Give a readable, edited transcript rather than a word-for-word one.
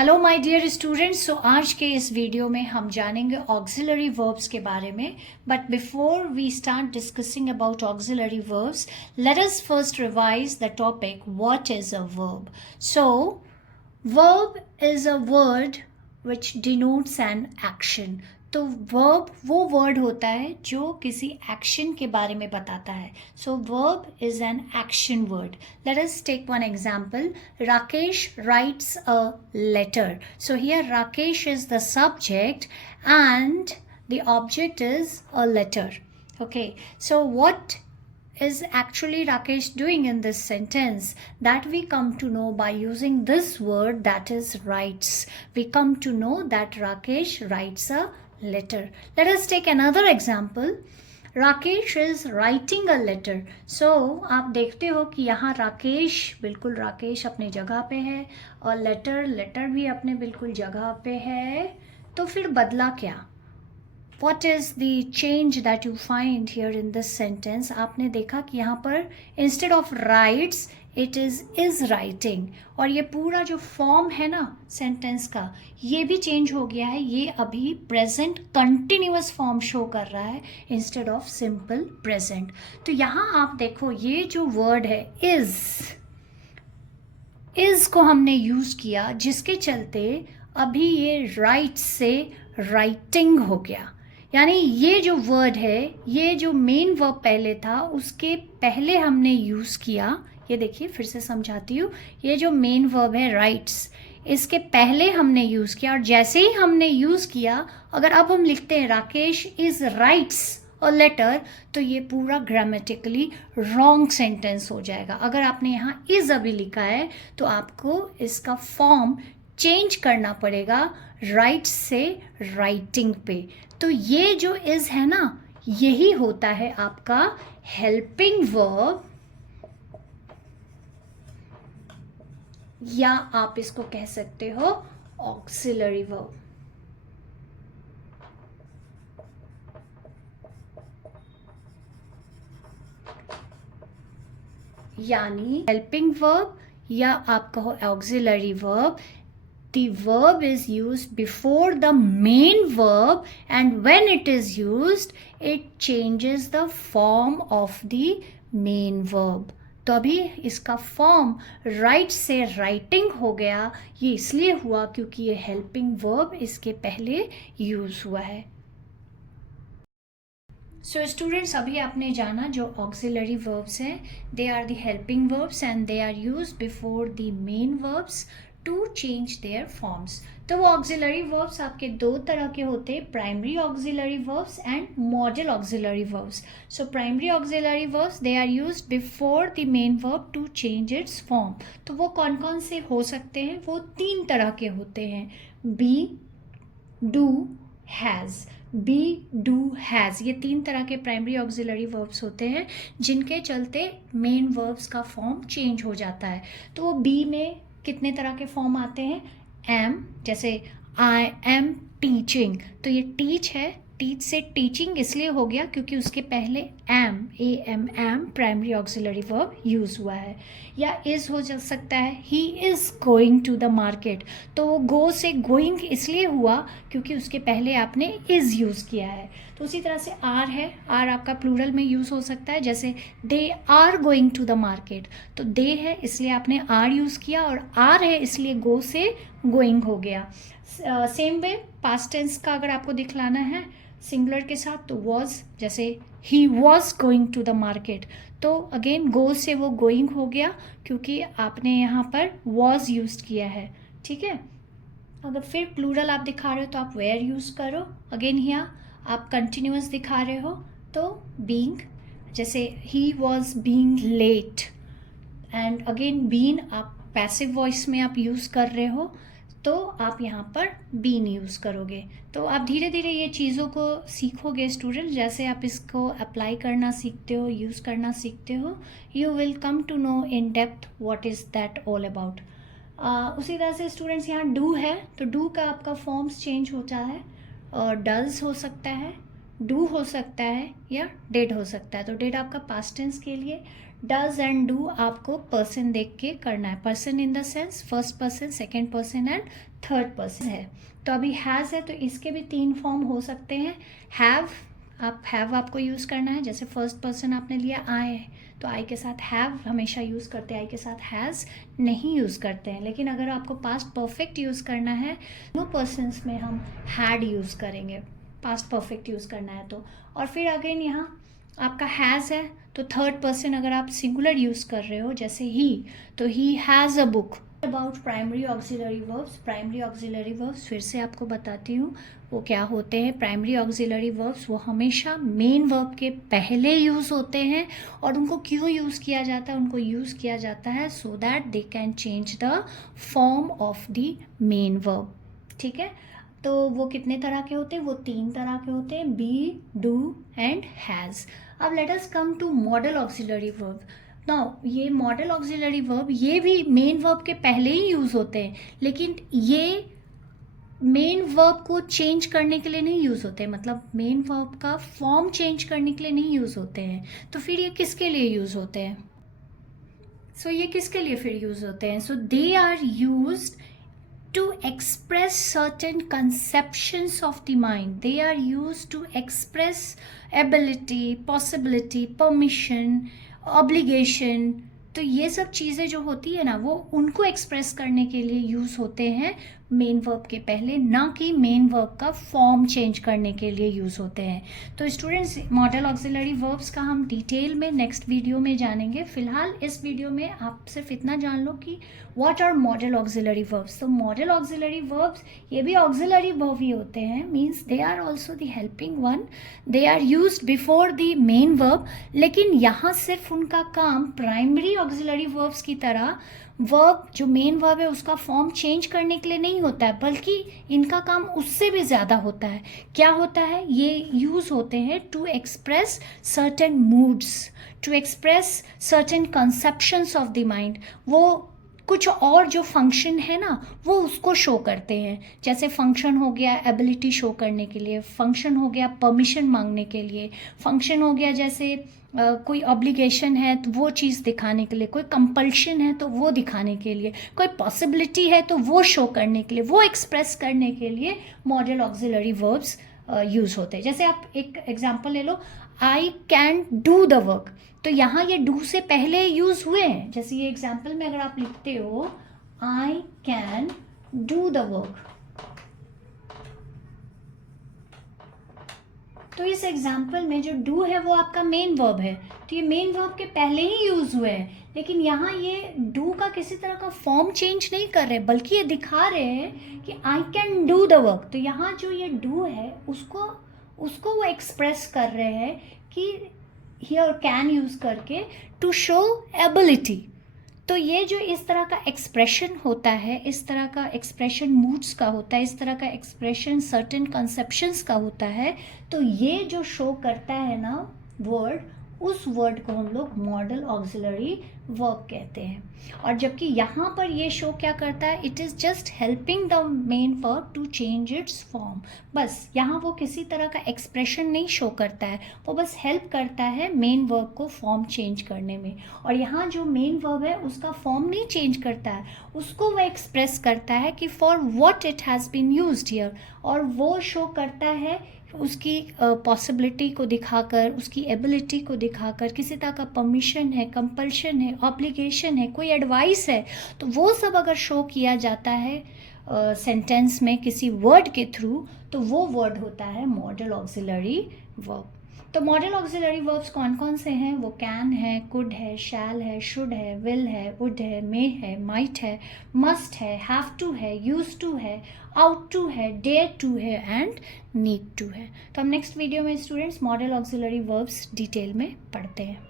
Hello my dear students. So आज के इस वीडियो में हम जानेंगे ऑक्सिलरी वर्ब्स के बारे में। But before we start discussing about auxiliary verbs, let us first revise the topic what is a verb. So verb is a word which denotes an action. तो वर्ब वो word होता है जो किसी action के बारे में बताता है। So verb is an action word. Let us take one example. Rakesh writes a letter. So here Rakesh is the subject and the object is a letter. Okay, so what is actually Rakesh doing in this sentence? That we come to know by using this word, that is writes. We come to know that Rakesh writes a letter. Let us take another example. Rakesh is writing a letter. So आप देखते हो कि यहाँ राकेश, बिल्कुल राकेश अपने जगह पे है और लेटर भी अपने बिल्कुल जगह पे है। तो फिर बदला क्या? What is the change that you find here in this sentence? आपने देखा कि यहाँ पर instead of writes it is writing, और ये पूरा जो फॉर्म है ना सेंटेंस का, ये भी चेंज हो गया है। ये अभी प्रेजेंट कंटिन्यूअस फॉर्म शो कर रहा है इंस्टेड ऑफ सिंपल प्रेजेंट। तो यहाँ आप देखो ये जो वर्ड है इज को हमने यूज किया, जिसके चलते अभी ये राइट से राइटिंग हो गया। यानी ये जो वर्ड है, ये जो मेन वर्ब पहले था उसके पहले हमने यूज किया। ये देखिए फिर से समझाती हूँ। ये जो मेन वर्ब है राइट्स, इसके पहले हमने यूज किया, और जैसे ही हमने यूज किया, अगर अब हम लिखते हैं राकेश इज राइट्स और लेटर, तो ये पूरा ग्रामेटिकली रॉन्ग सेंटेंस हो जाएगा। अगर आपने यहाँ इज अभी लिखा है तो आपको इसका फॉर्म चेंज करना पड़ेगा राइट से राइटिंग पे। तो ये जो इज है ना, यही होता है आपका हेल्पिंग वर्ब, या आप इसको कह सकते हो ऑक्सिलरी वर्ब। यानी हेल्पिंग वर्ब या आप कहो auxiliary verb, the verb is used before the main verb, and when it is used it changes the form of the main verb. तो अभी इसका फॉर्म राइट से राइटिंग हो गया। ये इसलिए हुआ क्योंकि ये हेल्पिंग वर्ब इसके पहले यूज हुआ है। सो स्टूडेंट्स, अभी आपने जाना जो ऑक्सिलरी वर्ब्स हैं, they are the helping verbs and they are use before the main verbs to change their forms. तो वो ऑक्सिलरी वर्ब्स आपके दो तरह के होते हैं, primary auxiliary verbs and modal auxiliary verbs. So primary auxiliary verbs they are used before the main verb to change its form. तो वो कौन कौन से हो सकते हैं? वो तीन तरह के होते हैं, be, do, has. Be, do, has, ये तीन तरह के प्राइमरी ऑक्सिलरी वर्ब्स होते हैं जिनके चलते मेन वर्ब्स का फॉर्म चेंज हो जाता है। तो वो बी में कितने तरह के फॉर्म आते हैं? एम, जैसे आई एम टीचिंग, तो ये टीच है, टीच से टीचिंग इसलिए हो गया क्योंकि उसके पहले am, A M M primary auxiliary verb use हुआ है। या इज हो जा सकता है, he is going to the market, तो वो गो से गोइंग इसलिए हुआ क्योंकि उसके पहले आपने इज यूज किया है। तो उसी तरह से आर है, आर आपका प्लूरल में यूज हो सकता है, जैसे they are going to the market, तो दे है इसलिए आपने आर यूज किया, और आर है इसलिए गो से गोइंग हो गया। सेम वे पास्ट टेंस का अगर आपको दिखलाना है सिंगुलर के साथ, तो वॉज, जैसे he was going to the market, तो अगेन गो से वो गोइंग हो गया क्योंकि आपने यहाँ पर वॉज यूज किया है। ठीक है, अगर फिर प्लूरल आप दिखा रहे हो तो आप वेयर यूज करो। अगेन यहाँ आप कंटिन्यूअस दिखा रहे हो तो बीइंग, जैसे he was being late, and again been आप पैसिव वॉइस में आप यूज कर रहे हो तो आप यहाँ पर बीन यूज करोगे। तो आप धीरे धीरे ये चीज़ों को सीखोगे स्टूडेंट, जैसे आप इसको अप्लाई करना सीखते हो, यूज करना सीखते हो, you will come to know in depth what is that all about. उसी तरह से स्टूडेंट्स यहाँ डू है, तो डू का आपका फॉर्म्स चेंज होता है, और डज हो सकता है, डू हो सकता है या डिड हो सकता है। तो डिड आपका पास्ट टेंस के लिए, डज एंड डू आपको पर्सन देख के करना है। Person in the sense first person, second person and third person है। तो अभी हैज़ है तो इसके भी 3 फॉर्म हो सकते हैं। हैव आपको यूज़ करना है, जैसे फर्स्ट पर्सन आपने लिया आई है तो आई के साथ हैव हमेशा यूज़ करते हैं, आई के साथ हैज़ नहीं यूज़ करते हैं। लेकिन अगर आपको पास्ट परफेक्ट यूज़ करना है, नो पर्सन्स में हम हैड यूज़ करेंगे, पास्ट परफेक्ट यूज़ करना है तो। और फिर अगेन यहाँ आपका हैज़ है तो थर्ड पर्सन अगर आप सिंगुलर यूज़ कर रहे हो जैसे ही, तो he has a book. About primary auxiliary verbs, primary auxiliary verbs फिर से आपको बताती हूँ वो क्या होते हैं। प्राइमरी ऑक्सिलरी वर्ब्स वो हमेशा मेन वर्ब के पहले यूज़ होते हैं। और उनको क्यों यूज़ किया जाता है? उनको यूज़ किया जाता है so that they can change the form of the main verb. ठीक है, तो वो कितने तरह के होते हैं? वो 3 तरह के होते हैं, बी, डू एंड हैज़। अब let us come to modal auxiliary verb. Now ये मॉडल ऑक्सिलरी वर्ब ये भी मेन वर्ब के पहले ही यूज़ होते हैं, लेकिन ये मेन वर्ब को चेंज करने के लिए नहीं यूज़ होते हैं, मतलब मेन वर्ब का फॉर्म चेंज करने के लिए नहीं यूज़ होते हैं। तो फिर ये किसके लिए यूज़ होते हैं? ये किसके लिए फिर यूज़ होते हैं? They are used to express certain conceptions of the mind. They are used to express ability, possibility, permission, obligation. तो ये सब चीज़ें जो होती है ना वो उनको एक्सप्रेस करने के लिए यूज़ होते हैं मेन वर्ब के पहले, ना कि मेन वर्ब का फॉर्म चेंज करने के लिए यूज़ होते हैं। तो स्टूडेंट्स मॉडल ऑक्सिलरी वर्ब्स का हम डिटेल में नेक्स्ट वीडियो में जानेंगे। फिलहाल इस वीडियो में आप सिर्फ इतना जान लो कि what are modal auxiliary verbs. तो मॉडल ऑक्सिलरी वर्ब्स ये भी ऑक्सिलरी वर्ब ही होते हैं, means they are also the helping one, they are used before the main verb. लेकिन यहाँ सिर्फ उनका काम प्राइमरी ऑक्सिलरी वर्ब्स की तरह वर्ब जो मेन वर्ब है उसका फॉर्म चेंज करने के लिए नहीं होता है, बल्कि इनका काम उससे भी ज़्यादा होता है। क्या होता है? ये यूज़ होते हैं to express certain moods, to express certain conceptions of the mind. वो कुछ और जो फंक्शन है ना वो उसको शो करते हैं। जैसे फंक्शन हो गया एबिलिटी शो करने के लिए, फंक्शन हो गया परमिशन मांगने के लिए, फंक्शन हो गया जैसे कोई ऑब्लिगेशन है तो वो चीज़ दिखाने के लिए, कोई कंपल्शन है तो वो दिखाने के लिए, कोई पॉसिबिलिटी है तो वो शो करने के लिए, वो एक्सप्रेस करने के लिए मॉडल ऑक्सिलरी वर्ब्स यूज़ होते हैं। जैसे आप एक एग्जांपल ले लो, I can do the work, तो यहाँ ये डू से पहले यूज़ हुए हैं। जैसे ये एग्जांपल में अगर आप लिखते हो आई कैन डू द वर्क, तो इस एग्जाम्पल में जो डू है वो आपका मेन वर्ब है, तो ये मेन वर्ब के पहले ही यूज हुए हैं। लेकिन यहाँ ये डू का किसी तरह का फॉर्म चेंज नहीं कर रहे, बल्कि ये दिखा रहे हैं कि आई कैन डू द वर्क। तो यहाँ जो ये डू है उसको वो एक्सप्रेस कर रहे हैं कि हियर कैन यूज करके टू शो एबिलिटी। तो ये जो इस तरह का एक्सप्रेशन होता है, इस तरह का एक्सप्रेशन मूड्स का होता है, इस तरह का एक्सप्रेशन सर्टेन कंसेप्शंस का होता है, तो ये जो शो करता है ना वर्ड, उस वर्ड को हम लोग मॉडल ऑक्सिलरी वर्ब कहते हैं। और जबकि यहाँ पर ये शो क्या करता है, it is just helping the main verb to change its form. बस यहाँ वो किसी तरह का एक्सप्रेशन नहीं शो करता है, वो बस हेल्प करता है मेन वर्ब को फॉर्म चेंज करने में। और यहाँ जो मेन वर्ब है उसका फॉर्म नहीं चेंज करता है, उसको वो एक्सप्रेस करता है कि for what it has been used here, और वो शो करता है उसकी पॉसिबिलिटी को दिखाकर, उसकी एबिलिटी को दिखाकर, किसी तरह का परमिशन है, कंपल्शन है, ऑब्लिगेशन है, कोई एडवाइस है, तो वो सब अगर शो किया जाता है सेंटेंस में किसी वर्ड के थ्रू, तो वो वर्ड होता है मॉडल ऑक्सिलरी वर्ब। तो मॉडल ऑक्सिलरी वर्ब्स कौन कौन से हैं? वो कैन है, कुड है, शैल है, शुड है, विल है, वुड है, मे है, माइट है, मस्ट है, हैव टू है, यूज टू है, आउट टू है, डेयर टू है एंड नीड टू है। तो हम नेक्स्ट वीडियो में students model auxiliary verbs detail में पढ़ते हैं।